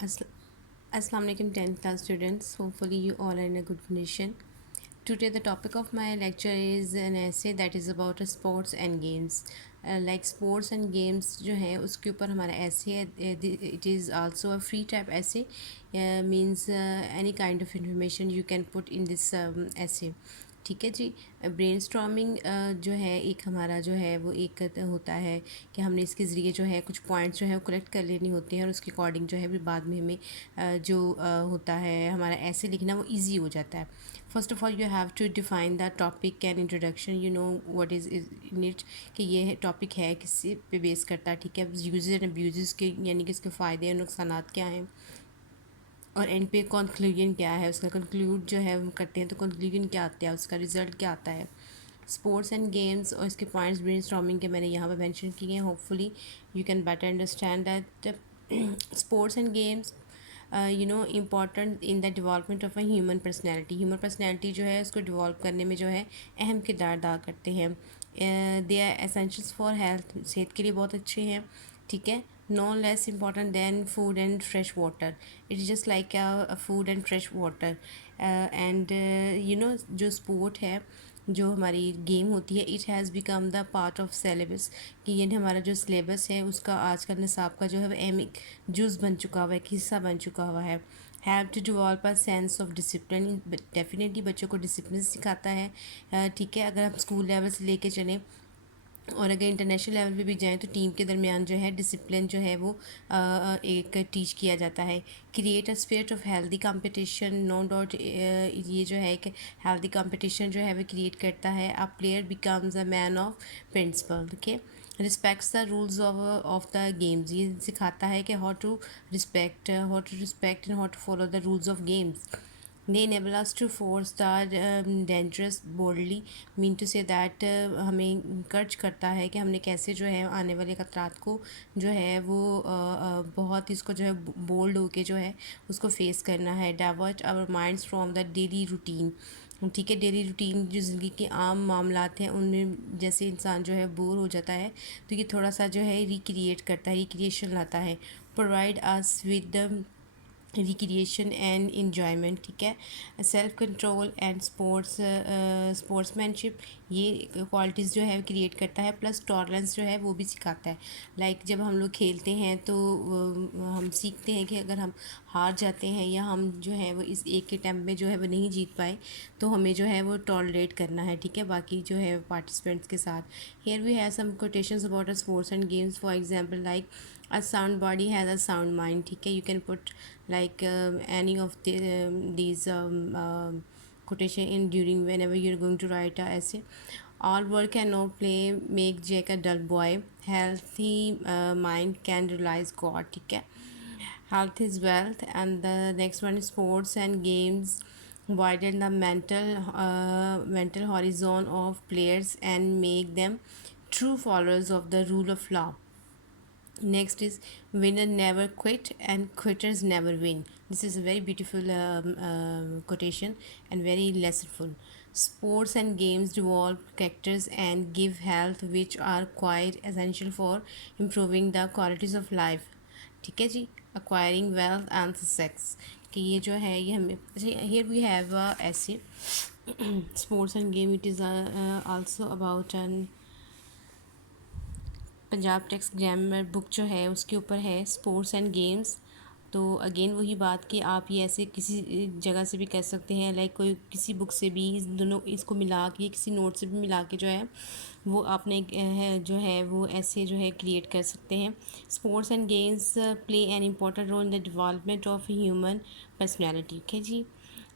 As- Assalamu alaikum 10th class students. Hopefully you all are in a good condition. Today the topic of my lecture is an essay that is about sports and games. Like sports and games جو ہیں اس کے اوپر ہمارا ایسے ہے. It is also a free type essay. Means any kind of information you can put in this essay. ٹھیک ہے جی. Brain storming جو ہے ایک ہمارا جو ہے وہ ایک ہوتا ہے کہ ہم نے اس کے ذریعے جو ہے کچھ پوائنٹس جو ہے وہ کلیکٹ کر لینی ہوتے ہیں اور اس کے اکارڈنگ جو ہے پھر بعد میں ہمیں جو ہوتا ہے ہمارا ایسے لکھنا وہ ایزی ہو جاتا ہے. First of all you have to define the topic and introduction. You know what is in it کہ یہ ٹاپک ہے کس پہ بیس کرتا ہے. ٹھیک ہے. یوزز اینڈ ابیوزز کے یعنی کہ اس کے فائدے اور نقصانات کیا ہیں اور اینڈ پہ کنکلوژن کیا ہے اس کا. کنکلوڈ جو ہے ہم کرتے ہیں تو کنکلوژن کیا آتا ہے اس کا رزلٹ کیا آتا ہے. اسپورٹس اینڈ گیمس اور اس کے پوائنٹس برین اسٹارمنگ کے میں نے یہاں پہ مینشن کیے ہیں. Hope fully you can better understand that sports and games important in the development of a human personality. Human personality جو ہے اس کو ڈیولپ کرنے میں جو ہے اہم کردار ادا کرتے ہیں. They are essentials for health. صحت کے لیے بہت اچھے ہیں. ٹھیک ہے. No less important than food and fresh water. It is just like food and fresh water. And جو اسپورٹ ہے جو ہماری گیم ہوتی ہے it has become the part of syllabus. کہ یعنی ہمارا جو سلیبس ہے اس کا آج کل نصاب کا جو ہے وہ اہم ایک جز بن چکا ہوا ہے, ایک حصہ بن چکا ہوا ہے. Have to develop a sense of discipline. Definitely بچوں کو ڈسپلن سکھاتا ہے. ٹھیک ہے. اگر ہم اسکول لیول سے لے کے چلیں اور اگر انٹرنیشنل لیول پہ بھی جائیں تو ٹیم کے درمیان جو ہے ڈسپلن جو ہے وہ ایک ٹیچ کیا جاتا ہے. Create a spirit of healthy competition. No doubt یہ جو ہے کہ ہیلدی کمپٹیشن جو ہے وہ کریٹ کرتا ہے. A player becomes a man of principle. Okay. Respects the rules of the games. یہ سکھاتا ہے کہ how to respect and how to follow the rules of games. They enable us to force the dangerous boldly. Mean to say that ہمیں encourage کرتا ہے کہ ہم نے کیسے جو ہے آنے والے خطرات کو جو ہے وہ بہت اس کو جو ہے بولڈ ہو کے جو ہے اس کو فیس کرنا ہے. Divert our minds from the daily routine. ٹھیک ہے. ڈیلی روٹین جو زندگی کے عام معاملات ہیں ان میں جیسے انسان جو ہے بور ہو جاتا ہے تو یہ تھوڑا سا جو ہے ریکریٹ کرتا ہے, ریکریشن لاتا ہے. Provide us with recreation and enjoyment. ٹھیک ہے. Self control and sportsmanship. یہ کوالٹیز جو ہے کریٹ کرتا ہے. پلس ٹالرنس جو ہے وہ بھی سکھاتا ہے. لائک جب ہم لوگ کھیلتے ہیں تو ہم سیکھتے ہیں کہ اگر ہم ہار جاتے ہیں یا ہم جو ہے وہ اس ایک کے اٹیمپٹ میں جو ہے وہ نہیں جیت پائے تو ہمیں جو ہے وہ ٹالریٹ کرنا ہے. ٹھیک ہے. باقی جو ہے پارٹیسپینٹس کے ساتھ. Here we have some quotations about sports and games. For example like a sound body has a sound mind. ٹھیک ہے. You can put like any of these quotation in during whenever you're going to write a essay. All work and no play make Jack a dull boy. Healthy mind can realize God. ٹھیک ہے. Health is wealth. And the next one is sports and games widen the mental horizon of players and make them true followers of the rule of law. Next is winner never quit and quitters never win. This is a very beautiful quotation and very lessonful. Sports and games develop characters and give health, which are quite essential for improving the qualities of life. ٹھیک ہے جی. Acquiring wealth and success. کہ یہ جو ہے یہ ہمیں here we have a essay. Sports and game. It is also about an Punjab text grammar book جو ہے اس کے اوپر ہے اسپورٹس اینڈ گیمس. تو اگین وہی بات کہ آپ یہ ایسے کسی جگہ سے بھی کر سکتے ہیں. لائک کوئی کسی بک سے بھی دونوں اس کو ملا کے کسی نوٹ سے بھی ملا کے جو ہے وہ آپ نے جو ہے وہ ایسے جو ہے کریٹ کر سکتے ہیں. Sports and games play an important role in the development of human personality. ٹھیک ہے جی.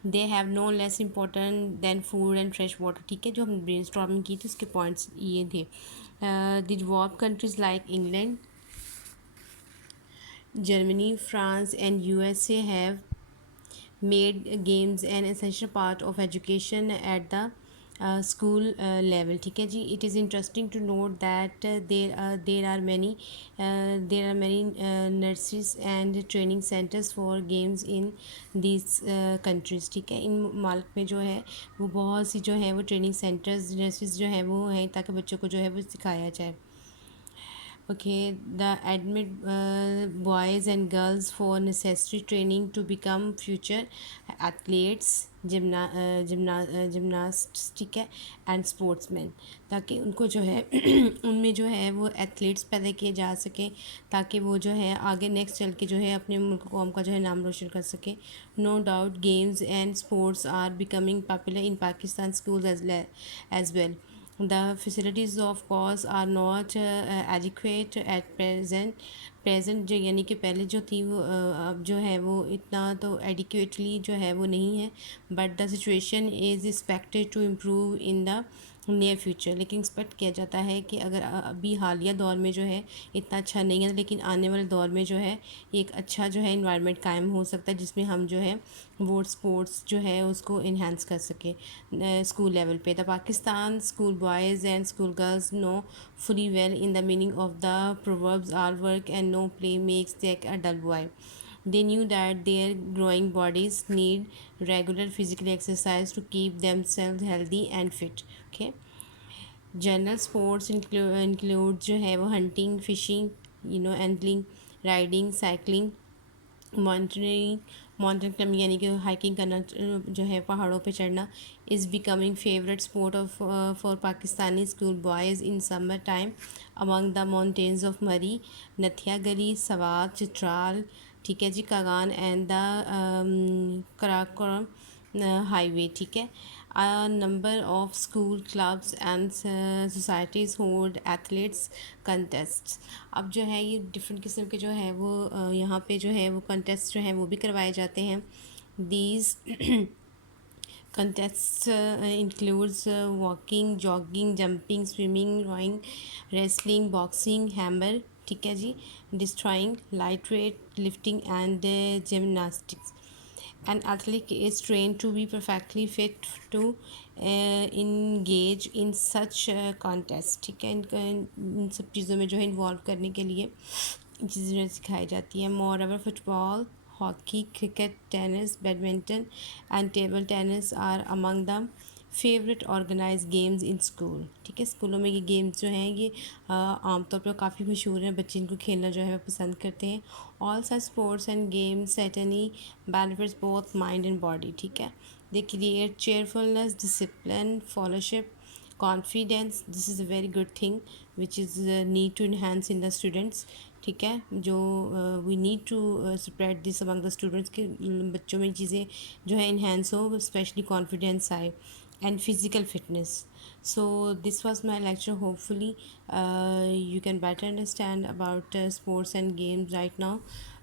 They have no less important than food and fresh water. ٹھیک ہے. جو ہم برین اسٹارمنگ کی تھی اس کے پوائنٹس یہ تھے. The developed countries like England, Germany, France and USA have made games an essential part of education at the school level. ٹھیک ہے جی. It is interesting to note that there are many nurseries and training centers for games in these countries. ٹھیک ہے. ان ممالک میں جو ہے وہ بہت سی جو ہے وہ ٹریننگ سینٹرز نرسریز جو ہیں وہ ہیں تاکہ بچوں کو جو ہے وہ سکھایا جائے. Okay, the admit boys and girls for necessary training to become future athletes, gymnasts, ٹھیک ہے, اینڈ اسپورٹس مین, تاکہ ان کو جو ہے ان میں جو ہے وہ ایتھلیٹس پیدا کیے جا سکیں, تاکہ وہ جو ہے آگے نیکسٹ چل کے جو ہے اپنے ملک قوم کا جو ہے نام روشن کر سکے. No doubt games and sports are becoming popular in Pakistan schools as well. The facilities of course are not adequate at present جو یعنی کہ پہلے جو تھی وہ اب جو ہے وہ اتنا تو ایڈیکویٹلی جو ہے وہ نہیں ہے, but the situation is expected to improve in the near future. لیکن ایکسپیکٹ کیا جاتا ہے کہ اگر ابھی حالیہ دور میں جو ہے اتنا اچھا نہیں ہے, لیکن آنے والے دور میں جو ہے ایک اچھا جو ہے انوائرمنٹ قائم ہو سکتا ہے, جس میں ہم جو ہے وہ اسپورٹس جو ہے اس کو انہینس کر سکیں اسکول لیول پہ. The Pakistan school boys and school girls know fully well in the meaning of the proverbs all work and no play makes Jack a dull boy. They knew that their growing bodies need regular physical exercise to keep themselves healthy and fit. Okay. General sports include جو ہے وہ hunting, fishing, angling, riding, cycling, mountain climbing یعنی کہ hiking کرنا جو ہے پہاڑوں پہ چڑھنا is becoming favourite sport of for Pakistani school boys in summer time among the mountains of Murree, Nathia Gali, Swat, Chitral, ٹھیک ہے جی, Kaghan and the Karakoram highway. ٹھیک ہے. Number of school clubs and societies hold athletes contest. اب جو ہے یہ ڈفرینٹ قسم کے جو ہے وہ یہاں پہ جو ہے وہ کنٹیسٹ جو ہیں وہ بھی کروائے جاتے ہیں. These contest includes walking, jogging, jumping, swimming, rowing, wrestling, boxing, hammer, ٹھیک ہے جی, ڈسٹرائنگ, light weight lifting and gymnastics. An athlete is trained to be perfectly fit to engage in such contests. ٹھیک ہے, ان سب چیزوں میں جو ہے انوالو کرنے کے لیے چیزیں سکھائی جاتی ہیں. Moreover football, hockey, cricket, tennis, badminton and table tennis are among the favourite organise games in school. ٹھیک ہے, اسکولوں میں یہ گیمز جو ہیں یہ عام طور پہ کافی مشہور ہیں, بچے ان کو کھیلنا جو ہے وہ پسند کرتے ہیں. All such sports and games سیٹنی benefits both mind and body. ٹھیک ہے. They create cheerfulness, discipline, fellowship, confidence. This is a very good thing which is need to enhance in the students. ٹھیک ہے, جو we need to spread this among the students کہ بچوں میں چیزیں جو ہے انہینس ہو, اسپیشلی کانفیڈینس آئے and physical fitness. So this was my lecture. Hopefully you can better understand about sports and games right now.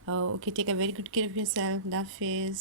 Okay, take a very good care of yourself. Allah Hafiz.